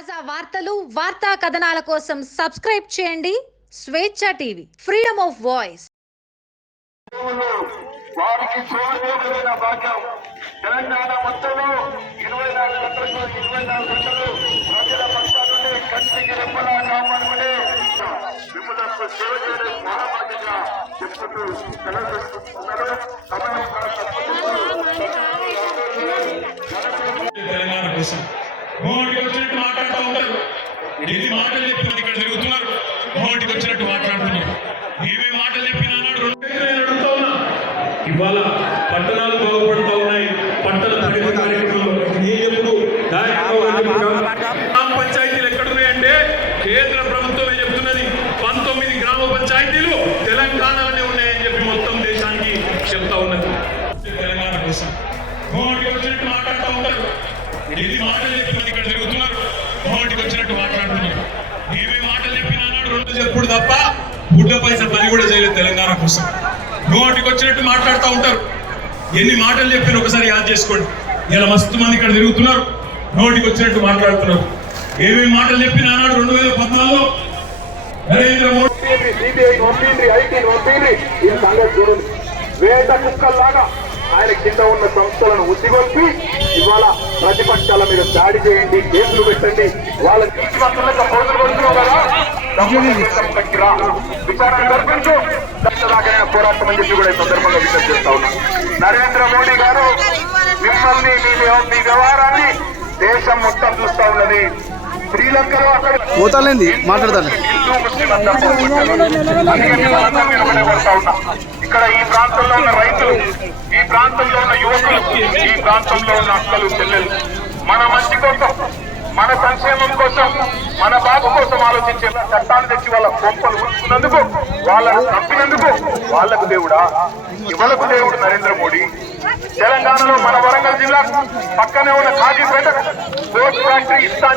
తాజా వార్తలు వార్తా కథనాల కోసం సబ్స్క్రైబ్ చేయండి. Swecha TV freedom of voice వారికి చూడబోతున్న భాగ్యం. తెలంగాణ మొత్తంలో ఇరవై నాలుగు గంటలకు ఇరవై నాలుగు గంటలు ప్రజల పక్షాల నుండి కంటికి రెప్పలా కాపాడుకునే విములకు సేవ చేయడం మహాభాగ్యంగా చెప్పుతూ సెలవు తీసుకుంటున్నారు సమయం తెలంగాణ కోసం మోడీకి వచ్చినట్టు మాట్లాడుతూ ఉంటారు ఎన్ని మాటలు చెప్పినది ఇక్కడ తిరుగుతున్నారు. మోడీకి వచ్చినట్టు మాట్లాడుతున్నారు. ఏమేమి మాటలు చెప్పినా ఇవాళ పట్టణాలు బాగుపడుతూ ఉన్నాయి. పట్టణ ప్రగతి కార్యక్రమంలో నేను ఎప్పుడు చెప్పాను. గ్రామ పంచాయతీలు ఎక్కడున్నాయంటే కేంద్ర ప్రభుత్వమే చెప్తున్నది. పంతొమ్మిది గ్రామ పంచాయతీలు తెలంగాణలోనే ఉన్నాయని చెప్పి మొత్తం దేశానికి చెప్తా ఉన్నది తెలంగాణ కోసం. వచ్చినట్టు మాట్లాడుతూ ఉంటారు. ఎన్ని మాటలు చెప్పినది ఇక్కడ తిరుగుతున్నారు మోడీకి వచ్చినట్టు మాట్లాడుతున్నారు ఏమేమి మాటలు చెప్పినా అన్నాడు రెండు చెప్పుడు తప్ప గుడ్డ పైస పని కూడా చేయలేదు తెలంగాణ కోసం. నోటికి వచ్చినట్టు మాట్లాడుతూ ఉంటారు. ఎన్ని మాటలు చెప్పిన ఒకసారి యాద్ చేసుకోండి. ఇలా మస్తు మంది ఇక్కడ తిరుగుతున్నారు. నోటికి వచ్చినట్టు మాట్లాడుతున్నారు. ఏమేమి మాటలు చెప్పిన అన్నాడు రెండు వేల పద్నాలుగులో నరేంద్ర మోడీ ఐటీ వేట కుక్కల్లాగా ఆయన కింద ఉన్న సంస్థలను ఉద్దిగొల్పి ఇవాళ ప్రతిపక్షాల మీద దాడి చేయండి కేసులు పెట్టండి వాళ్ళ తీసుకొస్తున్న పోజులు కొడుతున్నావు కదా. దమ్ముని విచారణ జరిపించు పోరాటం అని చెప్పి కూడా ఈ సందర్భంగా విజ్ఞప్తి చేస్తా నరేంద్ర మోడీ గారు మిమ్మల్ని మీ వ్యవహారాన్ని దేశం మొత్తం చూస్తా ఉన్నది శ్రీలంకలో అక్కడ పోతాలేంది మాట్లాడతాను ఇక్కడ ఈ ప్రాంతంలో ఉన్న రైతులు ఈ ప్రాంతంలో ఉన్న యువకులు ఈ ప్రాంతంలో ఉన్న అక్కలు చెల్లెలు మన మంచి కోసం మన సంక్షేమం కోసం మన బాబు కోసం ఆలోచించే చట్టాన్ని తెచ్చి వాళ్ళ కొంపలు ఉంచుకున్నందుకు వాళ్ళను చంపినందుకు వాళ్ళకు దేవుడా ఇవాళకు దేవుడు నరేంద్ర మోడీ. తెలంగాణలో మన వరంగల్ జిల్లా పక్కనే ఉన్న కాజీపేట ఫ్యాక్టరీ ఇస్తా